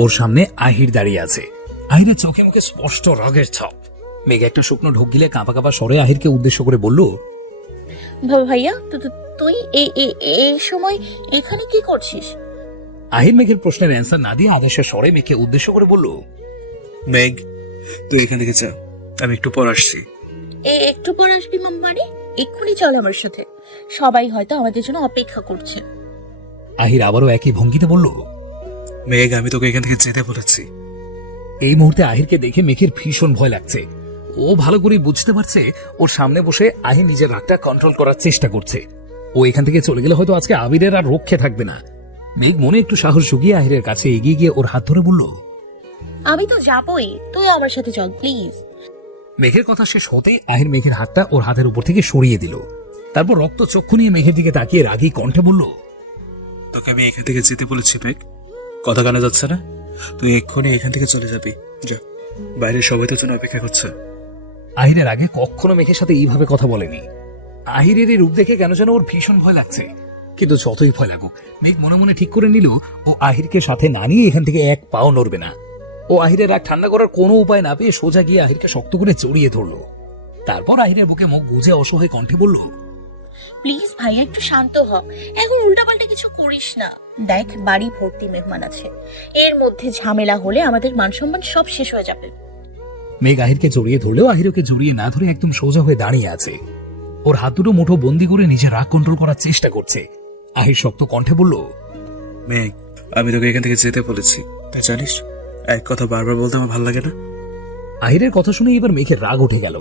ওর সামনে আহির দাঁড়িয়ে আছে। আহিরের চোখে মুখে স্পষ্ট রাগের ছাপ। মেঘ একটা শুকনো ঢোক গিলে কাঁপা কাঁপা স্বরে আহিরকে উদ্দেশ্য করে বলল, ভাইয়া তুই এই সময় এখানে কি করছিস? আহির মেঘের প্রশ্নের অ্যান্সার না দিয়ে আদেশের স্বরে মেঘকে উদ্দেশ্য করে বলল, মেঘ, তুই এখান থেকে যা, আমি একটু পর আসছি। একটু পর আসবি মানে? এক্ষুনি চল আমার সাথে, সবাই হয়তো আমাদের জন্য অপেক্ষা করছে। আহির আবারও একই ভঙ্গিতে বলল, মেঘ, আমি তোকে এখান থেকে যেতে বলেছি। এই মুহূর্তে আহিরকে দেখে মেঘের ভীষণ ভয় লাগছে। ও ভালো করে বুঝতে পারছে ওর সামনে বসে আহির নিজের রাগটা কন্ট্রোল করার চেষ্টা করছে। ও এখান থেকে চলে গেলে হয়তো আজকে আবিরের আর রক্ষে থাকবে না। মেঘ মনে একটু সাহস জুগিয়ে আহিরের কাছে এগিয়ে গিয়ে ওর হাত ধরে বলল, আমি তো যাবই, তুই আমার সাথে চল প্লিজ। মেঘের কথা শেষ হতেই আহির মেঘের হাতটা ওর হাতের উপর থেকে সরিয়ে দিল। তারপর রক্ত চক্ষু নিয়ে মেঘের দিকে তাকিয়ে রাগী কণ্ঠে বলল, তোকে আমি এখান থেকে যেতে বলেছি মেঘ, কথা কানে যাচ্ছে না? তুই এক্ষুনি এখান থেকে চলে যাবি, যা, বাইরে সবাই তোর জন্য অপেক্ষা করছে। আহিরের আগে কখনো মেঘের সাথে এইভাবে কথা বলেনি। আহিরের এই রূপ দেখে কেন যেন ওর ভীষণ ভয় লাগছে। কিন্তু যতই ভয় লাগুক, মেঘ মনে মনে ঠিক করে নিল ও আহিরকে সাথে না নিয়ে এখান থেকে এক পাও নড়বে না। ও আহিরের রাগ ঠান্ডা করার কোনো উপায় না পেয়ে সোজা গিয়ে আহিরকে শক্ত করে জড়িয়ে ধরল। তারপর আহিরের বুকে মুখ গুজে অসহায় কণ্ঠে বলল, প্লিজ ভাইয়া একটু শান্ত হ, এখন উল্টাপাল্টা কিছু করিস না। দেখ, বাড়ি ভর্তি মেহমান আছে, এর মধ্যে ঝামেলা হলে আমাদের মান সম্মান সব শেষ হয়ে যাবে। মেঘ আহিরকে জড়িয়ে ধরলেও আহির ওকে জড়িয়ে না ধরে একদম সোজা হয়ে দাঁড়িয়ে আছে। ওর হাত দুটো মুঠো বন্দি করে নিজের রাগ কন্ট্রোল করার চেষ্টা করছে। আহির শক্ত কণ্ঠে বলল, মেঘ, আমি তোকে এখান থেকে যেতে বলেছি, তুই জানিস এক কথা বারবার বলতে আমার ভালো লাগে না। আহিরের কথা শুনে এবার মেঘের রাগ উঠে গেল।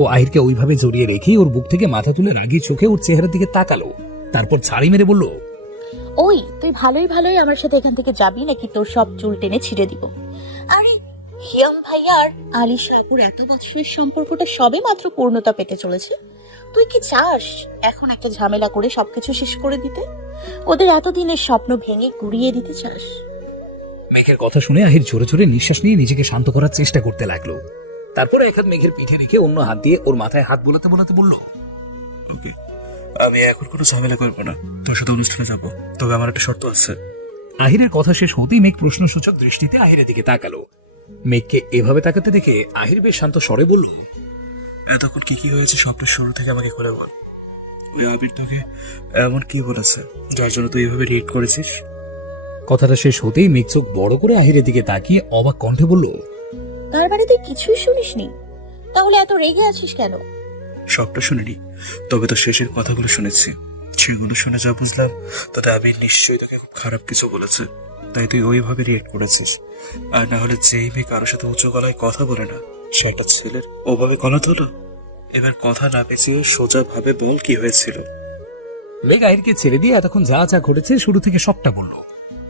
ও আহিরকে ওইভাবে জড়িয়ে রেখেই ওর বুক থেকে মাথা তুলে রাগী চোখে ওর চেহারার দিকে তাকালো। তারপর ছাড়ি মেরে বলল, ওই তুই ভালোই ভালোই আমার সাথে এখান থেকে যাবি নাকি তোর সব চুল টেনে ছিঁড়ে দিব? আরে হিয়াম ভাইয়া আর আলিশা আপুর এত বছরের সম্পর্কটা সবে মাত্র পূর্ণতা পেতে চলেছে, তুই কি চাস এখন একটা ঝামেলা করে সবকিছু শেষ করে দিতে? ওদের এতদিনের স্বপ্ন ভেঙে গুড়িয়ে দিতে চাস? মেঘের কথা শুনে আহির জোরে জোরে নিঃশ্বাস নিয়ে নিজেকে শান্ত করার চেষ্টা করতে লাগলো। তারপরে এক হাত মেঘের পিঠে রেখে অন্য হাত দিয়ে ওর মাথায় হাত বোলাতে বোলাতে বলল, ওকে, আমি এখন কোনো ঝামেলা করবো না, তোর সাথে অনুষ্ঠানে যাবো, তবে আমার একটা শর্ত আছে। আহিরের কথা শেষ হতেই মেঘ প্রশ্নসূচক দৃষ্টিতে আহিরের দিকে তাকালো। মেঘকে এভাবে তাকাতে দেখে আহির বেশ শান্ত স্বরে বলল, এতক্ষণ কি কি হয়েছে সবটা শুরু থেকে আমাকে খুলে বল। ওই আবির তোকে এমন কি বলেছে যার জন্য তুই এইভাবে রিয়েক্ট করেছিস? কথাটা শেষ হতেই মেঘ চোখ বড় করে আহিরের দিকে তাকিয়ে অবাক কণ্ঠে বলল, তার মানে তুই কিছুই শুনিসনি? তাহলে এত রেগে আছিস কেন? সবটা শুনিনি, তবে তো শেষের কথাগুলো শুনেছি। সেগুলো শুনে যা বুঝলাম, তাতে আবির নিশ্চয়ই তোকে খুব খারাপ কিছু বলেছে, তাই তুই ওইভাবে রিয়েক্ট করেছিস। আর না হলে যেই মেয়ে কারোর সাথে উঁচু গলায় কথা বলে না, সে একটা ছেলের ওভাবে গলা তোলো? এবার কথা না পেঁচিয়ে সোজা ভাবে বল কি হয়েছিল। মেঘ আহিরকে ছেড়ে দিয়ে এতক্ষণ যা যা ঘটেছে শুরু থেকে সবটা বলল।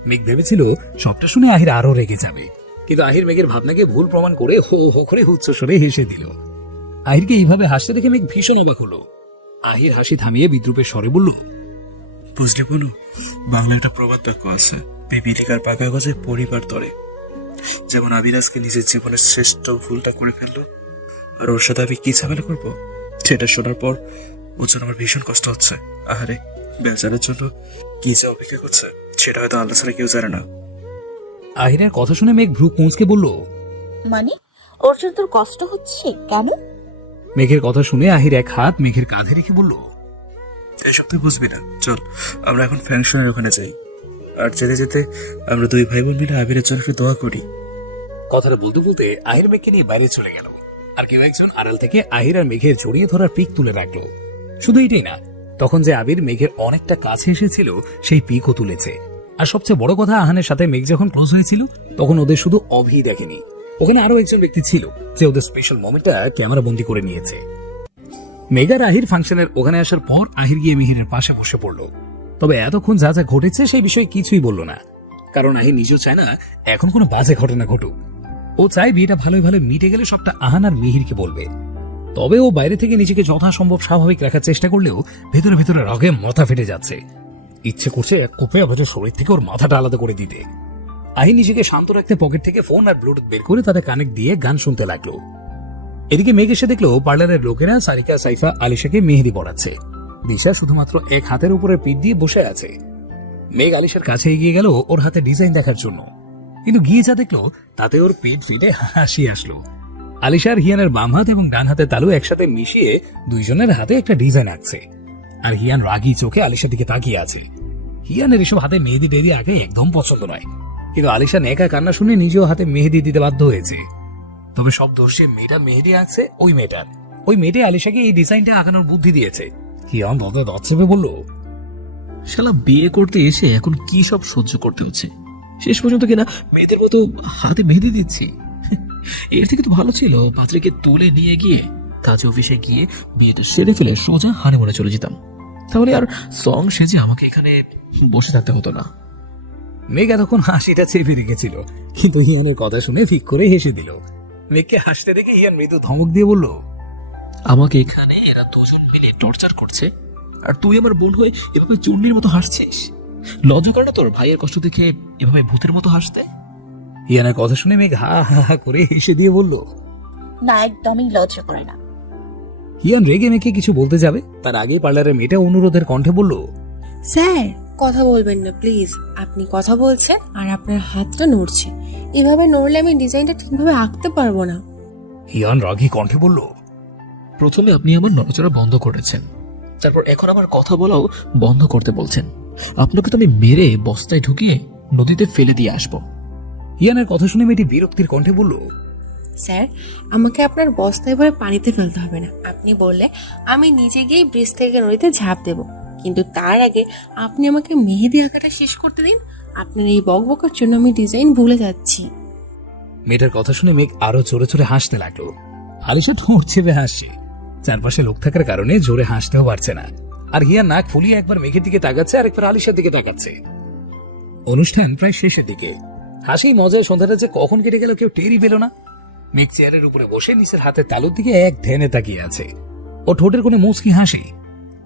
মেঘ ভেবেছিল সবটা শুনে আহির আরো রেগে যাবে, কিন্তু আহির মেঘের ভাবনাকে ভুল প্রমাণ করে হো হো করে উচ্চ স্বরে হেসে দিল। আহিরকে এইভাবে হাসতে দেখে মেঘ ভীষণ অবাক হলো। আহির হাসি থামিয়ে বিদ্রুপের স্বরে বলল, বুঝলি বনু, বাংলা একটা প্রবাদ বাক্য আছে, পিপিলিকার পাকা গজায় পরিবার তরে। যেমন আবির আজকে নিজের জীবনের শ্রেষ্ঠ ভুলটা করে ফেললো, আর ওর সাথে আমি কি ঝামেলা করবো সেটা শোনার পর ওর জন্য আমার ভীষণ কষ্ট হচ্ছে। আহারে, বেচারার জন্য কি যে অপেক্ষা করছে সেটা হয়তো আল্লাহ ছাড়া কেউ জানে না। আহিরের কথা শুনে মেঘ ভ্রু কুঁচকে বলল, মানে ওর জন্য তোর কষ্ট হচ্ছে কেন? মেঘের কথা শুনে আহির এক হাত মেঘের কাঁধে রেখে বলল, এসব তুই বুঝবি না, চল আমরা এখন ফ্যাংশনের ওখানে যাই, আর যেতে যেতে আমরা দুই ভাই বোন মিলে আবিরের জন্য একটু দোয়া করি। কথাটা বলতে বলতে আহির মেঘকে নিয়ে বাইরে চলে গেল। আর কেউ একজন আড়াল থেকে আহির আর মেঘের জড়িয়ে ধরার পিক তুলে রাখলো। শুধু এটাই না, তখন যে আবির মেঘের অনেকটা কাছে এসেছিল সেই পিকও তুলেছে। আর সবচেয়ে বড় কথা, আহানের সাথে মেঘ যখন ক্লোজ হয়েছিল তখন ওদের শুধু অভি দেখেনি, ওখানে আরো একজন ব্যক্তি ছিল যে ওদের স্পেশাল মোমেন্টটা ক্যামেরা বন্দি করে নিয়েছে। মেঘ আর আহির ফাংশনের ওখানে আসার পর আহির গিয়ে মিহিরের পাশে বসে পড়ল। তবে এতক্ষণ যা যা ঘটেছে সেই বিষয়ে কিছুই বলল না, কারণ আহির নিজেও চায় না এখন কোনো বাজে ঘটনা ঘটুক। ও চায় বিয়েটা ভালোই ভালো মিটে গেলে সবটা আহান আর মিহিরকে বলবে। তবে ও বাইরে থেকে নিজেকে যথাসম্ভব স্বাভাবিক রাখার চেষ্টা করলেও ভেতরে ভেতরে রাগে মাথা ফেটে যাচ্ছে। ইচ্ছে করছে এক কোপে আমাদের শরীর থেকে ওর মাথাটা আলাদা করে দিতে। আহির নিজেকে শান্ত রাখতে পকেট থেকে ফোন আর ব্লুটুথ বের করে তাতে কানেক্ট দিয়ে গান শুনতে লাগলো। এদিকে মেঘ এসে দেখলো পার্লারের লোকেরা সারিকা, সাইফা, আলিশাকে মেহেদি পড়াচ্ছে। দিশা শুধুমাত্র এক হাতের উপরে পিঠ দিয়ে বসে আছে। মেঘ আলিশার কাছে এগিয়ে গেল ওর হাতে ডিজাইন দেখার জন্য। কিন্তু গিয়ে যা দেখলো তাতে ওর পেট ফেটে হাসি আসলো। আলিশার হিয়ানের বাম হাত এবং ডান হাতের তালু একসাথে মিশিয়ে দুইজনের হাতে একটা ডিজাইন আঁকছে, আর হিয়ান রাগী চোখে আলিশার দিকে তাকিয়ে আছে। হিয়ানের এসব হাতে মেহেদি টেদি আগে একদম পছন্দ নয়, কিন্তু আলিশা নেকা কান্না শুনে নিজেও হাতে মেহেদি দিতে বাধ্য হয়েছে। তবে সব দোষে মেয়েটা মেহেদি আঁকছে ওই মেয়েটার। ওই মেয়েটাই আলিশাকে এই ডিজাইনটা আঁকানোর বুদ্ধি দিয়েছে। হিয়ান দত চেপে বলল, শালা বিয়ে করতে এসে এখন কি সব সহ্য করতে হচ্ছে, শেষ পর্যন্ত কিনা মেয়েদের মতো হাতে মেহেদি দিচ্ছি। এর থেকে তো ভালো ছিল পাত্রীকে তুলে নিয়ে গিয়ে কাজে অফিসে গিয়ে বিয়েটা সেরে ফেলে সোজা হানিমুনে চলে যেতাম, তাহলে আর সং সেজে আমাকে এখানে বসে থাকতে হতো না। মেঘ এতক্ষণ হাসিটা চেপে রেখেছিল, কিন্তু হিয়ানের কথা শুনে ফিক করে হেসে দিল। মেঘকে হাসতে দেখে হিয়ান মৃদু ধমক দিয়ে বলল, আমাকে এখানে এরা দুজন মিলে টর্চার করছে, আর তুই আমার বোন হয়ে এভাবে চুন্নির মতো হাসছিস। লজ্জা করে না তোর ভাইয়ের কষ্ট দেখে এভাবে ভূতের মতো হাসতে? হিয়ানের কথা শুনে মেঘ হা হা হা করে হেসে দিয়ে বলল, না, একদমই লজ্জা করে না। হিয়ান রেগে মেঘে কিছু বলতে যাবে, তার আগেই পার্লারের মেয়েটা অনুরোধের কণ্ঠে বলল, স্যার কথা বলবেন না প্লিজ, আপনি কথা বলছেন আর আপনার হাতটা নড়ছে, এভাবে নড়লে আমি ডিজাইনটা ঠিকভাবে আঁকতে পারবো না। হিয়ান রাগী কণ্ঠে বলল, প্রথমে আপনি আমার নড়াচড়া বন্ধ করেছেন, তারপর এখন আমার কথা বলাও বন্ধ করতে বলছেন। আপনাকে তো আমি মেরে বস্তায় ঢুকিয়ে নদীতে ফেলে দিয়ে আসবো। হিয়ানের কথা শুনে মেয়েটি বিরক্তির কণ্ঠে বলল, স্যার আমাকে আপনার বস্তায় ভরে পানিতে ফেলতে হবে না, আপনি বললে আমি নিজে গিয়ে ব্রিজ থেকে নদীতে ঝাঁপ দেব, কিন্তু তার আগে আপনি আমাকে মেহেদি আঁকাটা শেষ করতে দিন। আপনার এই বকবকার জন্য আমি ডিজাইন ভুলে যাচ্ছি। মেয়েটার কথা শুনে মেঘ আরো জোরে জোরে হাসতে লাগলো। আলিশা ঠোঁট চেপে হাসছে, চারপাশে লোক থাকার কারণে জোরে হাসতেও পারছে না। আর হিয়া নাক ফুলিয়ে একবার মেঘের দিকে তাকাচ্ছে আর একবার আলিশার দিকে তাকাচ্ছে। অনুষ্ঠান প্রায় শেষের দিকে। হাসি মজায় সন্ধ্যাটা যে কখন কেটে গেল কেউ টেরই পেল না। মেঘ চেয়ারের উপরে বসে নিচের হাতের তালুর দিকে এক ধ্যানে তাকিয়ে আছে। ও ঠোঁটের কোণে মুচকি হাসি।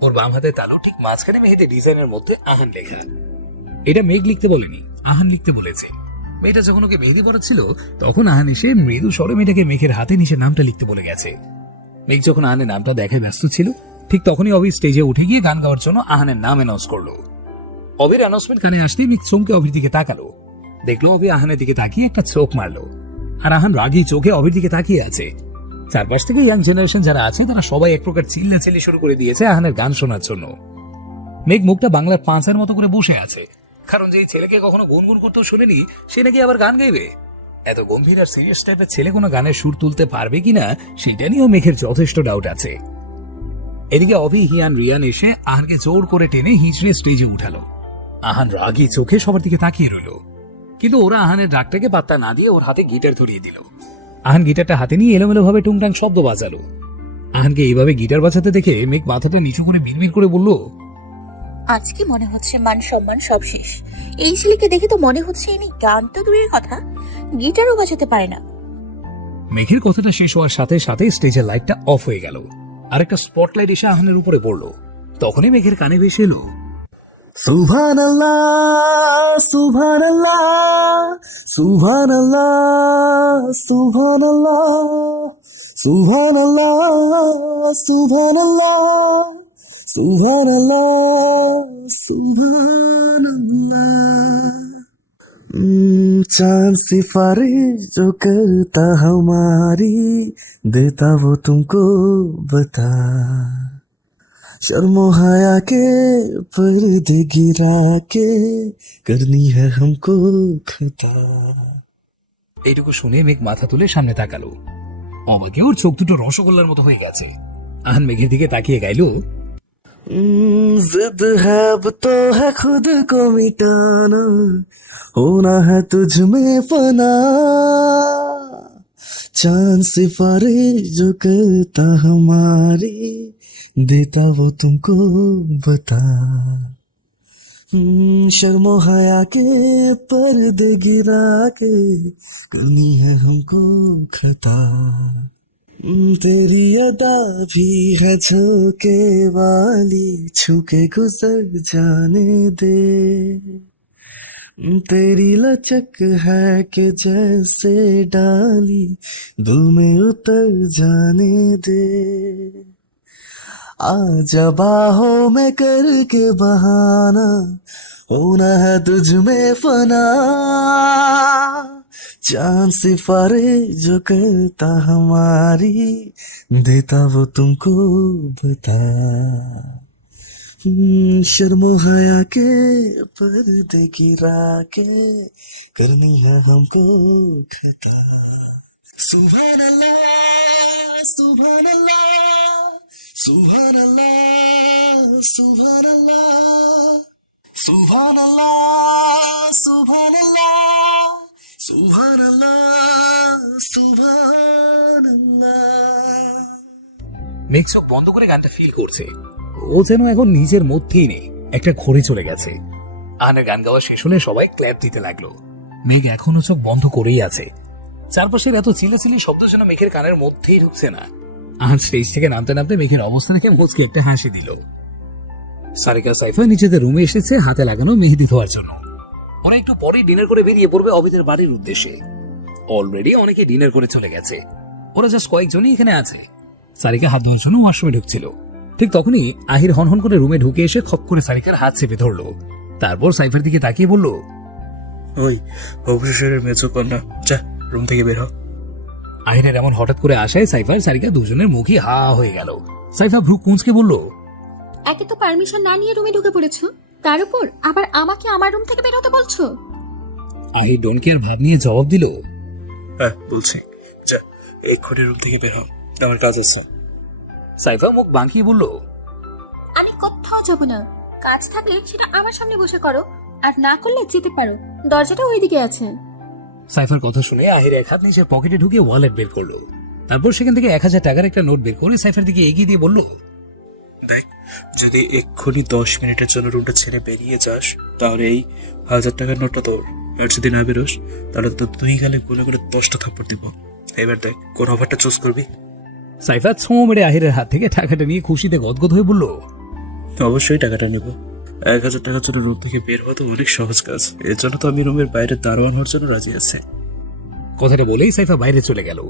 ওর বাম হাতের তালু ঠিক মাঝখানে মেহেদি ডিজাইনের মধ্যে আহান লেখা। এটা মেঘ লিখতে বলেনি, আহান লিখতে বলেছে। মেয়েটা যখন ওকে মেহেদি পড়াচ্ছিল তখন আহান এসে মৃদু স্বরে মেয়েটাকে মেঘের হাতে নিচে নামটা লিখতে বলে গেছে। মেঘ যখন আহানের নামটা দেখায় ব্যস্ত ছিল, ঠিক তখনই অভি স্টেজে উঠে গিয়ে গান গাওয়ার জন্য আহানের নাম অ্যানাউন্স করলো। অভির অ্যানাউন্সমেন্ট কানে আসতে মেঘ চমকে অভির দিকে তাকালো। দেখলো অভি আহানের দিকে তাকিয়ে একটা চোখ মারলো, আর আহান রাগী চোখে অভির দিকে তাকিয়ে আছে। চারপাশ থেকে ইয়াং জেনারেশন যারা আছে তারা সবাই এক প্রকার চিল্লাচিল্লি শুরু করে দিয়েছে আহানের গান শোনার জন্য। মেঘ মুখটা বাংলার পাঁচের মতো করে বসে আছে, কারণ যে ছেলেকে কখনো গুনগুন করতেও শুনেনি সে নাকি আবার গান গাইবে। এত গম্ভীর আর সিরিয়াস টাইপের ছেলে কোনো গানের সুর তুলতে পারবে কিনা সেটা নিয়েও মেঘের যথেষ্ট ডাউট আছে। এদিকে অভি, হিয়ান, রিয়ান এসে আহানকে জোর করে টেনে হিঁচড়ে স্টেজে উঠালো। আহান রাগী চোখে সবার দিকে তাকিয়ে রইল, কিন্তু ওরা আহানের ডাকটাকে পাত্তা না দিয়ে ওর হাতে গিটার ধরিয়ে দিল। আহান গিটারটা হাতে নিয়ে এলোমেলো ভাবে টুংটাং শব্দ বাজালো। আহানকে এইভাবে গিটার বাজাতে দেখে মেঘ মাথাটা নিচু করে বিড়বিড় করে বলল, আজকে মনে হচ্ছে মান সম্মান সব শেষ। এই ছেলেকে দেখে তো মনে হচ্ছে ইনি গান তো দূরের কথা, গিটারও বাজাতে পারে না। মেঘের কথাটা শেষ হওয়ার সাথে সাথে স্টেজের লাইটটা অফ হয়ে গেল, আর একটা স্পটলাইট এসে আহানের উপরে পড়লো। তখনই মেঘের কানে ভেসে এলো, সুবহানাল্লাহ সুবহানাল্লাহ সুবহানাল্লাহ সুবহানাল্লাহ সুবহানাল্লাহ সুবহানাল্লাহ সুবহানাল্লাহ সুবহানাল্লাহ। चांद सिफारिश जो करता हमारी, देता वो तुमको बता, शर्मो हया के पर्दे गिरा के करनी है हमको खता। এইটুকু শুনে মেঘ মাথা তুলে সামনে তাকালো। অবাকে ওর চোখ দুটো রসগোল্লার মতো হয়ে গেছে। আহান মেঘের দিকে তাকিয়ে গাইলো, जिद है अब तो है खुद को मिटाना, होना है तुझ में फना, चांद सिफारिश जो करता हमारी, देता वो तुमको बता, शर्मो हया के पर्दे गिरा के करनी है हमको खता, तेरी अदा भी है झोंके वाली, छू के गुजर जाने दे, तेरी लचक है कि जैसे डाली, दिल में उतर जाने दे, आजा बाहों में करके बहाना, होना है तुझ में फना, चांद सितारे जो करता हमारी, देता वो तुमको बता। शर्मो हया के पर्दे गिरा के करनी है हमको खता। सुभान अल्लाह, सुभान अल्लाह, सुभान अल्लाह, सुभान अल्लाह, सुभान अल्लाह, सुभान अल्लाह, सुभान अल्लाह, सुभान अल्लाह। মেঘ চোখ বন্ধ করে গানটা ফিল করছে। ও যেন এখন নিজের মধ্যেই নেই, একটা ঘড়ি চলে গেছে। আহানের গান গাওয়া শেষ হলে সবাই ক্ল্যাপ দিতে লাগলো। মেঘ এখনো চোখ বন্ধ করেই আছে। চারপাশের এত চিল্লাচিল্লি শব্দ যেন মেঘের কানের মধ্যেই ঢুকছে না। আহান স্টেজ থেকে নামতে নামতে মেঘের অবস্থা দেখে মুচকি একটা হাসি দিল। সারিকা সাইফা নিজেদের রুমে এসেছে হাতে লাগানো মেহেদি ধোয়ার জন্য। ওরা একটু পরে ডিনার করে বেরিয়ে পড়বে অবিদের বাড়ির উদ্দেশ্যে। অলরেডি অনেকে ডিনার করে চলে গেছে, ওরা জাস্ট কয়েকজনই এখানে আছে। সারিকা হাত ধোয়ার জন্য ওয়াশরুমে ঢুকছিল, ঠিক তখনই আহির হনহন করে রুমে ঢুকে এসে খপ করে সারিকার হাত চেপে ধরলো। তারপর সাইফার দিকে তাকিয়ে বলল, ওই অবশেষের মেজো কন্যা, যা রুম থেকে বের হ। আহিরের এমন হঠাৎ করে আসায় সাইফার সারিকা দুজনের মুখই হা হয়ে গেল। সাইফা ভ্রু কুঁচকে বলল, একে তো পারমিশন না নিয়ে রুমে ঢুকে পড়েছো, তার উপর আবার আমাকে আমার রুম থেকে বের হতে বলছো। আহির ডোন্ট কেয়ার ভাব নিয়ে জবাব দিল, হ্যাঁ বলছি, যা এক্ষুনি রুম থেকে বের হ, আমার কাজ আছে। সাইফা মুখ বাঁকিয়ে বলল, আমি কোথাও যাব না, কাজ থাকলে সেটা আমার সামনে বসে করো, আর না করলে যেতে পারো, দরজাটা ওইদিকে আছে। সাইফার কথা শুনে আহির এক হাত নিজের পকেটে ঢুকে ওয়ালেট বের করলো। তারপর সেখান থেকে 1000 টাকার একটা নোট বের করে সাইফার দিকে এগিয়ে দিয়ে বলল, দেখ, যদি এক্ষুনি 10 মিনিটের জন্য রুমটা ছেড়ে বেরিয়ে যাস তাহলে এই 1000 টাকার নোটটা তোর, আর যদি না বেরোস তাহলে তো দুই গালে গুলে গুলে 10টা থাপ্পড় দিব। এবার দেখ কোন অফারটা চুজ করবি। সাইফা ছো মেরে আহিরের হাত থেকে টাকাটা নিয়ে খুশিতে গদগদ হয়ে বলল, অবশ্যই টাকাটা নেব। 1000 টাকার জন্য রুম থেকে বের হওয়া তো অনেক সহজ কাজ, এর জন্য তো আমি রুমের বাইরে দারোয়ান হওয়ার জন্য রাজি আছি। কথাটা বলেই সাইফা বাইরে চলে গেল।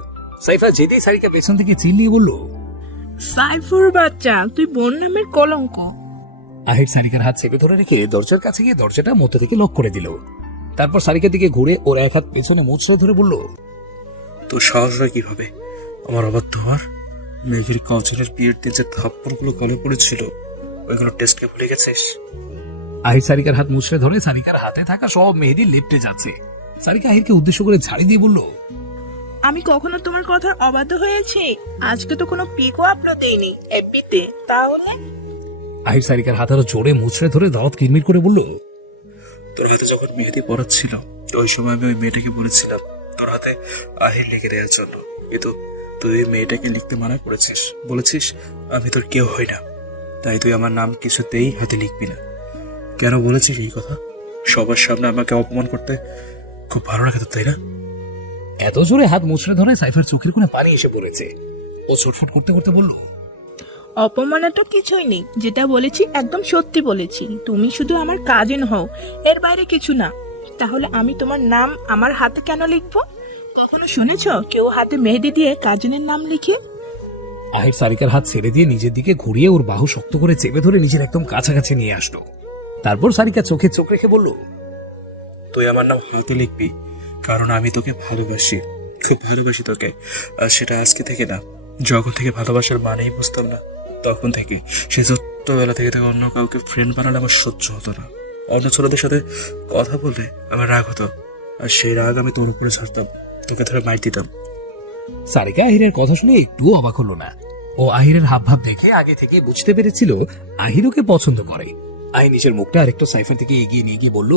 সাইফা যেতেই সারিকা পেছন থেকে চিল্লিয়ে বলল, সাইফুর বাচ্চা, তুই বোন নামের কলঙ্ক। আহির সারিকার হাত চেপে ধরে রেখে দরজার কাছে গিয়ে দরজাটা মধ্যে থেকে লক করে দিল। তারপর সারিকার দিকে ঘুরে ওর এক হাত পেছনে মুচড়ে ধরে বলল, তো সাহস হয় কিভাবে আমার অবাধ্য হওয়ার? মেঘের কাউন্সিলের বিয়ের দিন যে থাপ্পড়গুলো গলে পড়েছিল ওইগুলো টেস্টকে ভুলে গেছিস? আহির সারিকার হাত মুচড়ে ধরে সারিকার হাতে থাকা সব মেহেদি লেপটে যাচ্ছে। সারিকা আহিরকে উদ্দেশ্য করে ঝাড়ি দিয়ে বলল, আমি কখনো তোমার কথা অবাধ্য হয়েছি? আজকে তো কোনো পিকও আপলোড দেইনি এফবিতে, তাহলে? আহির সারিকার হাত আরো জোরে মুচড়ে ধরে দাঁত কিরমির করে বলল, তোর হাতে যখন মেহেদি পড়াচ্ছিল ওই সময় আমি ওই মেয়েটাকে বলেছিলাম তোর হাতে আহির লিখে দেওয়ার জন্য, কিন্তু তুই ওই মেয়েটাকে লিখতে মানা করেছিস, বলেছিস আমি তোর কেউ হই না, তাই তুই আমার নাম কিছুতেই হাতে লিখবি না। কেন বলেছিস এই কথা? সবার সামনে আমাকে অপমান করতে খুব ভালো লাগে তো, তাই না? এত জোরে হাত মুচড়ে ধরে সাইফার চোখের কোণে পানি এসে পড়েছে। ও ছুটফুট করতে করতে বলল, অপমানটা কিছুই নেই, যেটা বলেছি একদম সত্যি বলেছি। তুমি শুধু আমার কাজিন হও, এর বাইরে কিছু না। তাহলে আমি তোমার নাম আমার হাতে কেন লিখবো? কখনো শুনেছো কেউ হাতে মেহেদি দিয়ে কাজিনের নাম লিখে? আহির সারিকার হাত ছেড়ে দিয়ে নিজের দিকে ঘুরিয়ে ওর বাহু শক্ত করে চেপে ধরে নিজের একদম কাছাকাছি নিয়ে আসলো। তারপর সারিকা চোখে চোখ রেখে বলল, তুই আমার নাম হাতে লিখবি কারণ আমি তোকে ভালোবাসি, খুব ভালোবাসি তোকে। আর সেটা আজকে থেকে না, যখন থেকে ভালোবাসার মানেই বুঝতাম না তখন থেকে। সে ছোট্টবেলা থেকে তোকে অন্য কাউকে ফ্রেন্ড বানালে আমার সহ্য হতো না, অন্য ছেলেদের সাথে কথা বললে আমার রাগ হতো, আর সেই রাগ আমি তোর উপরে ছাড়তাম, তোকে ধরে মাইর দিতাম। সারিকা আহিরের কথা শুনে একটুও অবাক হলো না। ও আহিরের হাবভাব দেখে আগে থেকে বুঝতে পেরেছিল আহির ওকে পছন্দ করে। আহির নিজের মুখটা আরেকটু সাইফার দিকে এগিয়ে নিয়ে গিয়ে বলল,